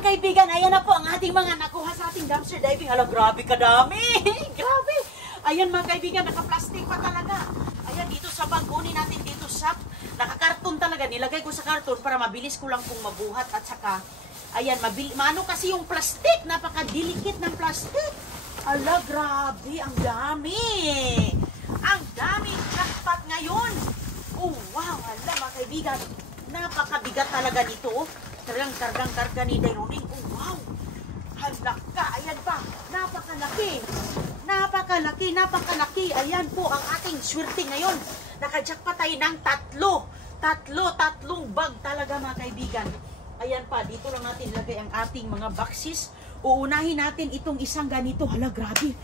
mga kaibigan, ayan na po ang ating mga nakuha sa ating dumpster diving. Hala, grabe kadami. Grabe. Ayan mga kaibigan, naka-plastic pa talaga. Ayan, dito sa bag, kunin natin dito sa naka-karton talaga. Nilagay ko sa karton para mabilis ko lang pong mabuhat. At saka, ayan, maano kasi yung plastic. Napaka-delicate ng plastic. Hala, grabe. Ang dami. Ang daming jackpot ngayon. Oh, wow. Hala, mga kaibigan. Napakabigat talaga nito. Talagang karga ni Daironing. Oh, wow. Halaka. Ayan pa. Napakalaki. Napakalaki. Ayan po ang ating swerte ngayon. Nakajackpot tayo ng tatlong bag talaga mga kaibigan. Ayan pa. Dito lang natin lagay ang ating mga boxes. Uunahin natin itong isang ganito. Hala, grabe.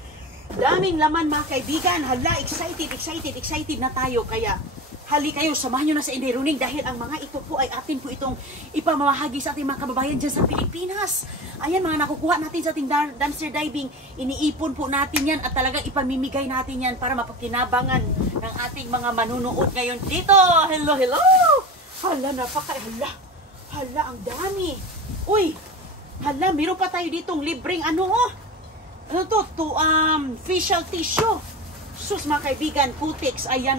Daming laman mga kaibigan. Hala, excited na tayo. Kaya hali kayo, samahan nyo na sa Inday Running dahil ang mga ito po ay atin po itong ipamamahagi sa ating mga kababayan dyan sa Pilipinas. Ayan, mga nakukuha natin sa ating dumpster diving. Iniipon po natin yan at talagang ipamimigay natin yan para mapakinabangan ng ating mga manunood ngayon dito. Hello! Hala, hala, ang dami. Uy, hala, meron pa tayo ditong libreng ano facial tissue. Sus mga kaibigan, Cutex, ayan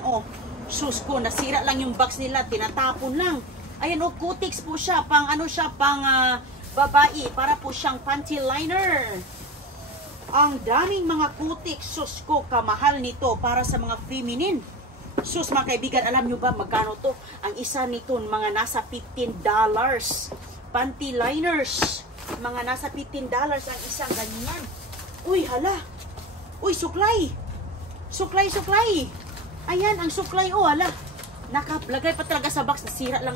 sus ko, nasira lang yung box nila, tinatapon lang. Ayan Cutex po siya, pang babae, para po siyang panty liner. Ang daming mga Cutex, sus ko, kamahal nito para sa mga feminine. Sus mga kaibigan, alam nyo ba magkano to? Ang isa nito, mga nasa $15. Panty liners, mga nasa $15 ang isang ganyan. Uy, hala. Uy, suklay. Ayan, ang suklay, hala. Nakalagay pa talaga sa box, nasira lang,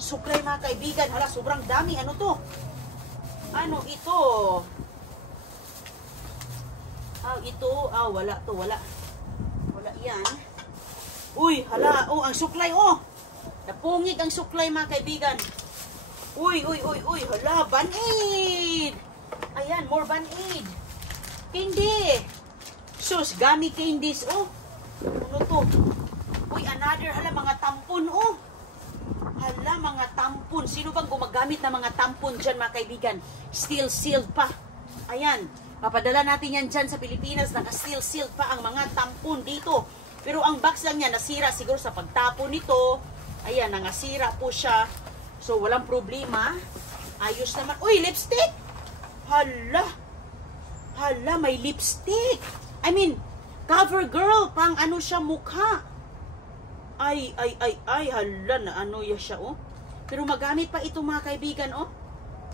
Suklay, mga kaibigan, hala, sobrang dami. Ano to? Ano ito? Wala to, wala. Wala yan. Uy, hala, ang suklay, napungig ang suklay, mga kaibigan. Uy, hala, Band-Aid. Ayan, more Band-Aid. Candy. Sus, gummy candies, Ano to? Uy, another, hala, mga tampon, Hala, mga tampon. Sino bang gumagamit ng mga tampon dyan, mga kaibigan? Steel sealed pa. Ayan, papadala natin yan dyan sa Pilipinas. Naka-steel sealed pa ang mga tampon dito. Pero ang box lang niya, nasira siguro sa pagtapon nito. Ayan, nangasira po siya. So, walang problema. Ayos naman. Uy, lipstick! Hala, may lipstick. I mean, cover girl, pang ano siya mukha. Ay, hala na ano ya siya, Pero magamit pa ito mga kaibigan,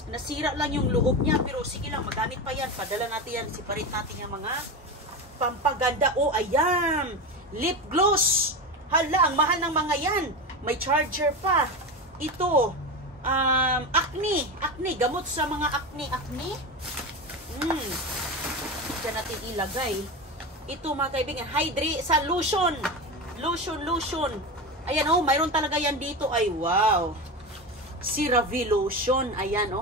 Nasira lang yung loob niya, pero sige lang, magamit pa yan. Padala natin yan, separate natin yung mga pampaganda. Ayan, lip gloss. Hala, ang mahal ng mga yan. May charger pa. Ito, acne, gamot sa mga acne. Diyan natin ilagay. Ito mga kaibigan, sa lotion. Ayan mayroon talaga yan dito. Ay wow. CeraVe lotion. Ayan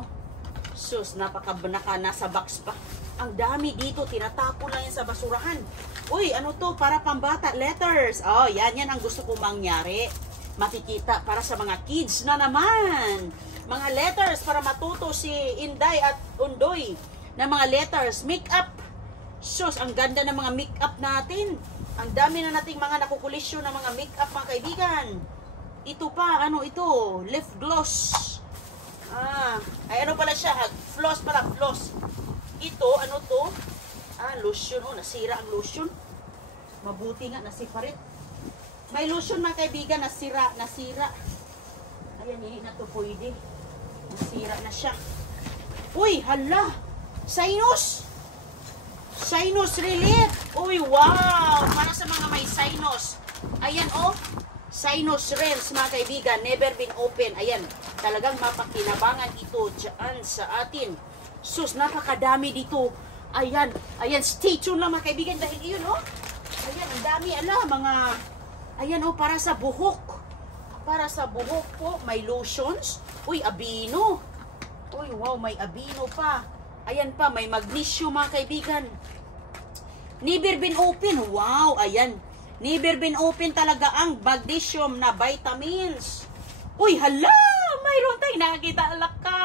sus, nasa box pa. Ang dami dito, tinatapon lang yan sa basurahan. Uy, ano to? Para pambata, letters. Yan ang gusto kong mangyari. Makikita para sa mga kids na naman. Mga letters para matuto si Inday at Undoy na mga letters. Makeup. Sus, ang ganda ng mga makeup natin. Ang dami na nating mga nakukulisyon ng mga makeup, mga kaibigan. Ito pa, ito? Lip gloss. Ay, ano pala siya? Floss pala, floss. Ito, ano to? Lotion, nasira ang lotion. Mabuti nga, nasiparit. May lotion, mga kaibigan, nasira. Ayan, hindi na to pwede. Nasira na siya. Uy, hala! Sinus relief. Uy, wow! Para sa mga may sinus. Ayan, sinus rinse, mga kaibigan. Never been open. Ayan, talagang mapakinabangan ito dyan sa atin. Sus, napakadami dito. Ayan, stay tuned lang, mga kaibigan. Dahil iyon, ayan, ang dami, ayan, para sa buhok. Para sa buhok po, may lotions. Uy, Abino. Uy, wow, may Abino pa. Ayan pa, may magnesium, mga kaibigan. Never been open. Wow, ayan. Never been open talaga ang magnesium na vitamins. Uy, hala! Mayroon tayong nakakita. Alaka!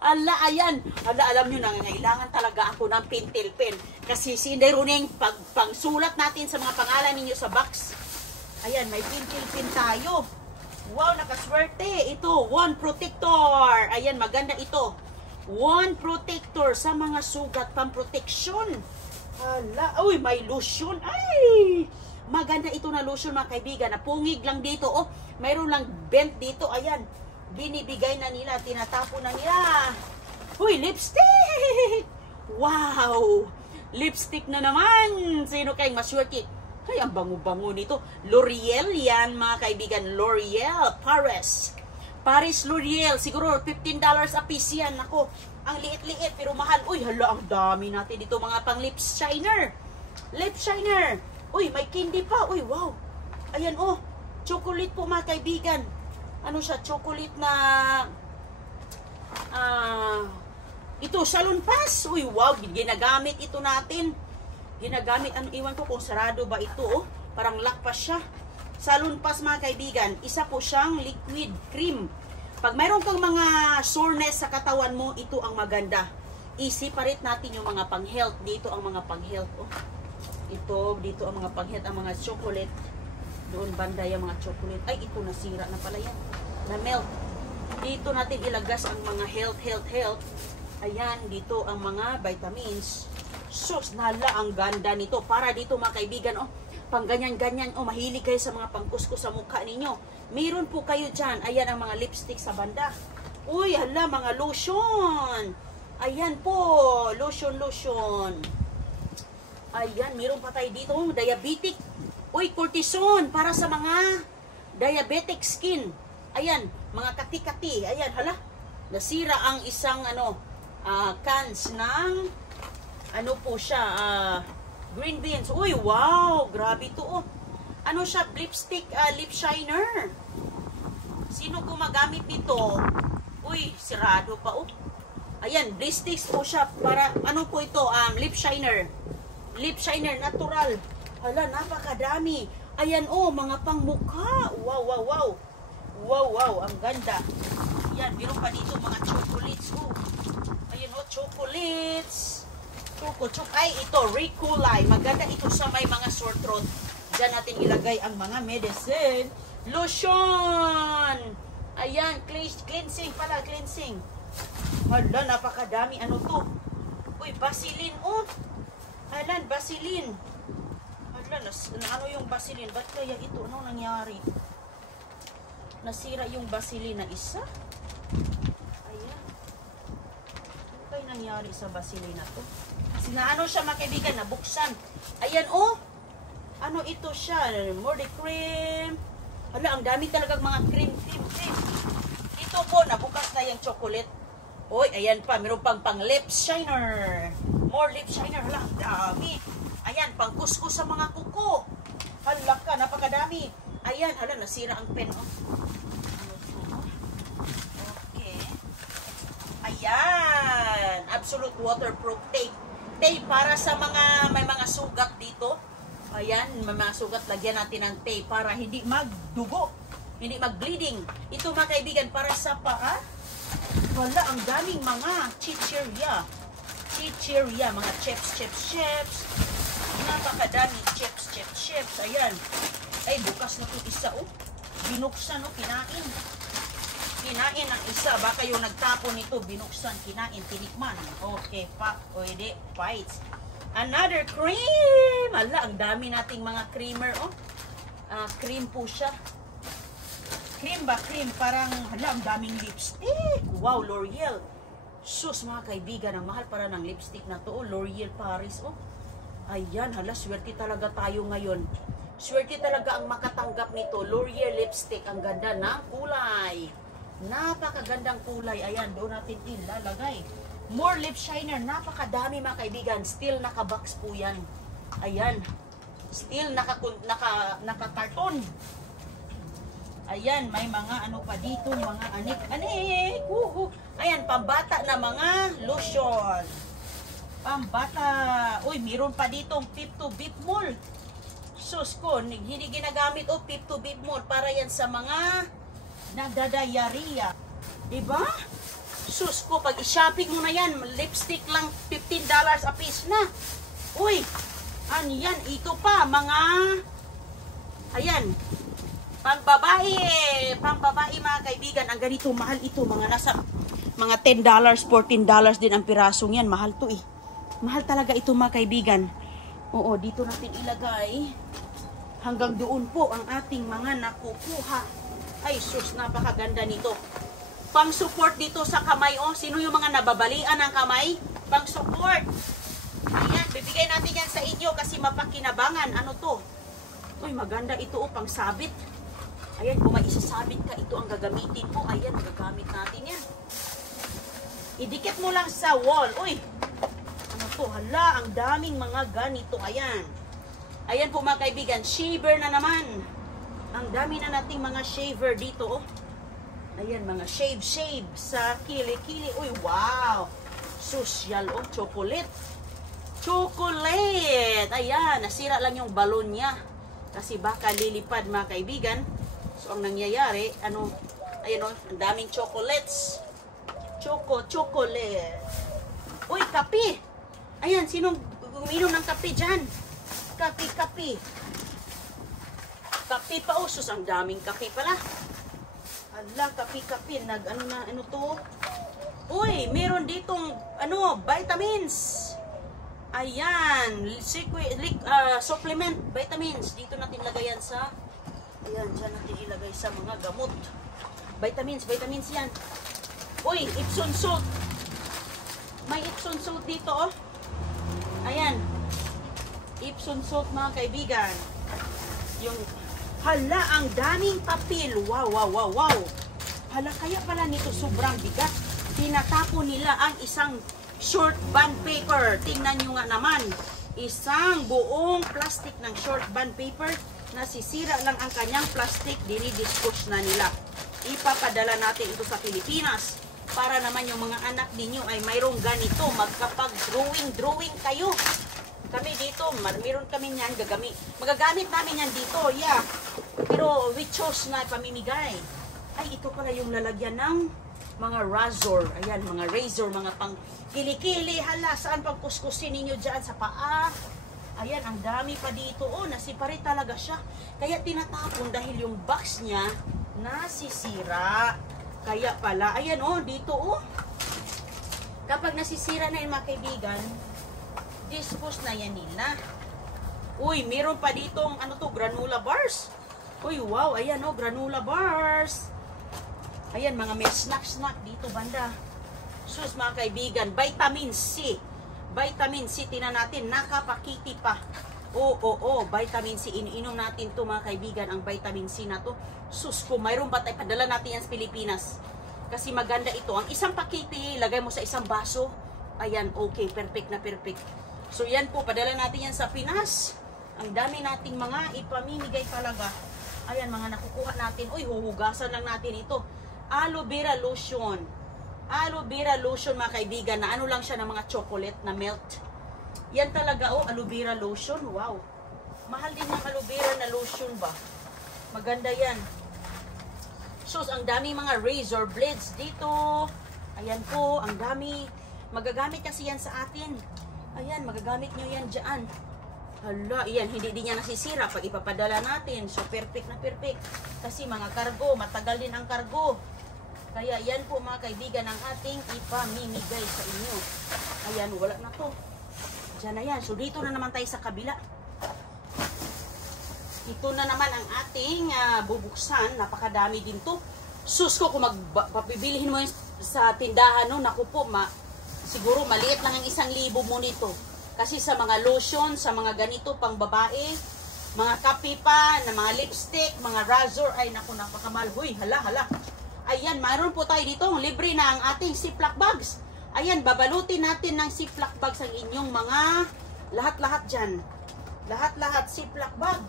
Ala, ayan. Ala, alam nyo, nangangailangan talaga ako ng pentel pen. Kasi si Inday Runeng, pangsulat natin sa mga pangalan ninyo sa box. Ayan, may pentel pen tayo. Wow, nakaswerte. Ito, one protector. Ayan, maganda ito. One protector sa mga sugat, pang-protection. Ala, uy, may lotion. Ay, maganda ito na lotion mga kaibigan. Napungig lang dito. Oh, mayroon lang bent dito. Ayan, binibigay na nila, tinatapo na nila. Uy, lipstick! Wow! Lipstick na naman! Sino kayong maswerte? Ay, ang bango-bango nito. L'Oreal yan, mga kaibigan. L'Oreal, Paris. Paris L'Oreal. Siguro, $15 a piece yan. Ako, ang liit-liit, pero mahal. Uy, hala, ang dami natin dito. Mga pang lip shiner. Lip shiner. Uy, may candy pa. Uy, wow. Ayan, oh. Chocolate po, mga kaibigan. Ano siya? Chocolate na... ito, salon pass. Uy, wow. Ginagamit ito natin. Ginagamit, ano, iwan ko kung sarado ba ito, oh. Parang lock pa siya. Salon pass, mga kaibigan. Isa po siyang liquid cream. Pag mayroon kang mga soreness sa katawan mo, ito ang maganda. I-separate natin yung mga pang-health. Dito ang mga pang-health, oh. Ito, dito ang mga pang-health, ang mga chocolate. Doon banda yung mga chocolate. Ay, ito nasira na pala yan. Na-melt. Dito natin ilagas ang mga health. Ayan, dito ang mga vitamins. Sus, nala, ang ganda nito. Para dito, mga kaibigan, oh, pang ganyan-ganyan, oh, mahilig kayo sa mga pangkuskus sa mukha ninyo. Meron po kayo dyan. Ayan ang mga lipstick sa banda. Uy, hala, mga lotion. Ayan po, lotion. Ayan, meron pa tayo dito, oh, diabetic. Uy, cortisone, para sa mga diabetic skin. Ayan, mga kati-kati. Ayan, hala, nasira ang isang, cans ng, ano po siya, green beans. Uy, wow, grabe to, oh. Ano siya, lipstick, lip shiner. Sino gumagamit nito? Uy, sirado pa, oh. Ayan, lipsticks po siya para, ano po ito, lip shiner. Lip shiner, natural. Hala, napakadami. Ayan, oh, mga pangmukha. Wow. Wow, ang ganda. Ayan, meron pa dito mga chocolates, oh. Ayan, oh, chocolates. Ay, ito, Riculay. Maganda ito sa may mga sore throat. Diyan natin ilagay ang mga medicine. Lotion! Ayan, cleansing pala, cleansing. Hala, napakadami. Ano to? Uy, Vaseline, oh. Alan, Vaseline. Hala, ano yung Vaseline? Ba't kaya ito? Ano nangyari? Nasira yung Vaseline na isa? Ayan. Ano kaya nangyari sa Vaseline na to? Sinaano siya, mga kaibigan, nabuksan. Ayan, oh. Ano ito siya? More cream. Hala, ang dami talagang mga cream. Ito po, nabukas na yung chocolate. Oy, ayan pa. Meron pang lip shiner. More lip shiner. Hala, ang dami. Ayan, pang kuskus sa mga kuko. Hala ka, napakadami. Ayan, hala, nasira ang pen, oh. Okay. Ayan. Absolute waterproof tape. Tape para sa mga may mga sugat dito. Ayan, may mga sugat, lagyan natin ng tape para hindi magdugo, hindi mag-bleeding. Ito, mga kaibigan, para sa paa. Wala, ang daming mga chichirya, mga chips. Napakadami chips. Ayan. Ay, bukas na ito isa, oh. Binuksan, oh, kinain. Kinain ang isa. Baka yung nagtapon nito, binuksan, kinain, tinikman. Okay, pa, pwede, fights. Another cream! Ala, ang dami nating mga creamer, oh. Cream po siya. Cream ba? Cream. Parang, hala, ang daming lipstick. Wow, L'Oreal. Sus, mga kaibigan, ang mahal para ng lipstick na to, oh. L'Oreal Paris, oh. Ayan, hala, swerte talaga tayo ngayon. Swerte talaga ang makatanggap nito. L'Oreal lipstick. Ang ganda ng kulay. Napakagandang kulay. Ayan, doon natin ilalagay. More lip shiner. Napakadami, mga kaibigan. Still naka-box po yan. Ayan. Still naka-karton. Ayan, may mga ano pa dito. Mga anik-anik. Ayan, pambata na mga lotion. Pambata. Uy, meron pa ditong Pip to Bip Mol. Sus ko, hindi ginagamit o Pip to Bip Mol. Para yan sa mga nagdadayariya. Diba? Sus ko, pag i-shopping mo na yan, lipstick lang $15 a piece na. Uy, ano yan? Ito pa, mga, ayan, pangbabae mga kaibigan. Ang ganito, mahal ito, mga nasa, mga $10, $14 din ang pirasong yan. Mahal to eh. Mahal talaga ito mga kaibigan. Oo, dito natin ilagay. Hanggang doon po ang ating mga nakukuha. Ay, sus, napakaganda nito. Pang support dito sa kamay, oh. Sino yung mga nababalian ng kamay? Pang support. Ayan, bibigay natin yan sa inyo kasi mapakinabangan. Ano to? Uy, maganda ito, oh, pang sabit. Ayan, kung may isasabit ka, ito ang gagamitin mo. Ayan, gagamit natin yan. Idikit mo lang sa wall. Uy, ano to? Hala, ang daming mga ganito. Ayan. Ayan po mga kaibigan, shaver na naman. Ang dami na nating mga shaver dito, oh. Ayan, mga shave sa kili-kili. Uy, wow! Social, oh, chocolate. Chocolate! Ayan, nasira lang yung balon niya. Kasi baka lilipad mga kaibigan. So, ang nangyayari, ano, ayan, oh, ang daming chocolates. Chocolate. Uy, kape! Ayan, sinong uminom ng kape dyan? Kape. Kape pa, oh, sus, ang daming kape pala. Ala, kape, ano to? Uy, meron ditong, vitamins. Ayan, supplement, vitamins. Dito natin lagayan sa, ayan, dyan natin ilagay sa mga gamot. Vitamins yan. Uy, Epsom salt. May Epsom salt dito, oh. Ayan. Epsom salt, mga kaibigan. Yung, hala, ang daming papel. Wow. Hala, kaya pala nito sobrang bigat. Tinatapon nila ang isang short band paper. Tingnan nyo nga naman. Isang buong plastic ng short band paper. Nasisira lang ang kanyang plastic. Dinidispose na nila. Ipapadala natin ito sa Pilipinas. Para naman yung mga anak ninyo ay mayroong ganito. Magkapag-drawing kayo. Kami dito, meron kami niyan, magagamit namin yan dito, yeah. Pero we chose na pamimigay. Ay, ito pala yung lalagyan ng mga razor. Ayan, mga razor, mga pang kilikili. Hala, saan pang kuskusin ninyo dyan? Sa paa. Ayan, ang dami pa dito. Oh, nasipare talaga siya. Kaya tinatapon dahil yung box niya nasisira. Kaya pala, ayan, oh, dito, oh. Kapag nasisira na yung mga kaibigan, dispose na yan nila. Uy, meron pa ditong, granola bars. Uy, wow, ayan, oh, granola bars. Ayan, mga may snack dito, banda. Sus, mga kaibigan, vitamin C. Vitamin C, tinan natin, nakapakiti pa. Oo, vitamin C. Iniinom natin to mga kaibigan, ang vitamin C na to. Sus, kung mayroon ba tayo, padala natin yan sa Pilipinas. Kasi maganda ito. Ang isang pakiti, lagay mo sa isang baso. Ayan, okay, perfect na perfect. So, yan po, padala natin yan sa Pinas. Ang dami nating mga ipamimigay talaga. Ayan, mga nakukuha natin. Uy, huhugasan lang natin ito. Aloe vera lotion. Aloe vera lotion, mga kaibigan, na ano lang siya ng mga chocolate na melt. Yan talaga, oh, aloe vera lotion. Wow. Mahal din yung aloe vera na lotion ba? Maganda yan. So, ang dami mga razor blades dito. Ayan po, ang dami. Magagamit kasi yan sa atin. Ayan, magagamit nyo yan dyan. Hala, yan, hindi din yan nasisira pag ipapadala natin. So, perfect na perfect. Kasi mga kargo, matagal din ang kargo. Kaya yan po mga kaibigan ang ating ipamimigay sa inyo. Ayan, wala na to. Diyan na yan. So, dito na naman tayo sa kabila. Ito na naman ang ating bubuksan. Napakadami din to. Sus ko, kung magpapibilihin mo sa tindahan, no, naku po, siguro maliit lang ang 1,000 mo nito. Kasi sa mga lotion, sa mga ganito pang babae, mga kape pa, na mga lipstick, mga razor, ay naku, napakamahal. Huy, hala. Ayan, mayroon po tayo dito. Libre na ang ating Ziploc bags. Ayan, babalutin natin ng Ziploc bags ang inyong mga lahat-lahat dyan. Lahat-lahat Ziploc bag.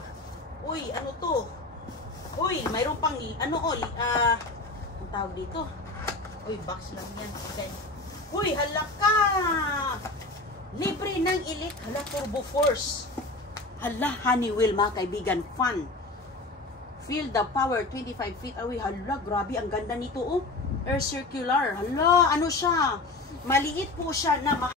Uy, ano to? Uy, mayroon pang, ang tawag dito? Uy, box lang yan. Okay. Uy, halaka! Libre ng Elite. Hala, Turbo Force. Hala, Honeywell, mga kaibigan. Fun. Feel the power, 25 feet away. Hala, grabe, ang ganda nito, oh. Air circular. Hala, ano siya? Maliit po siya na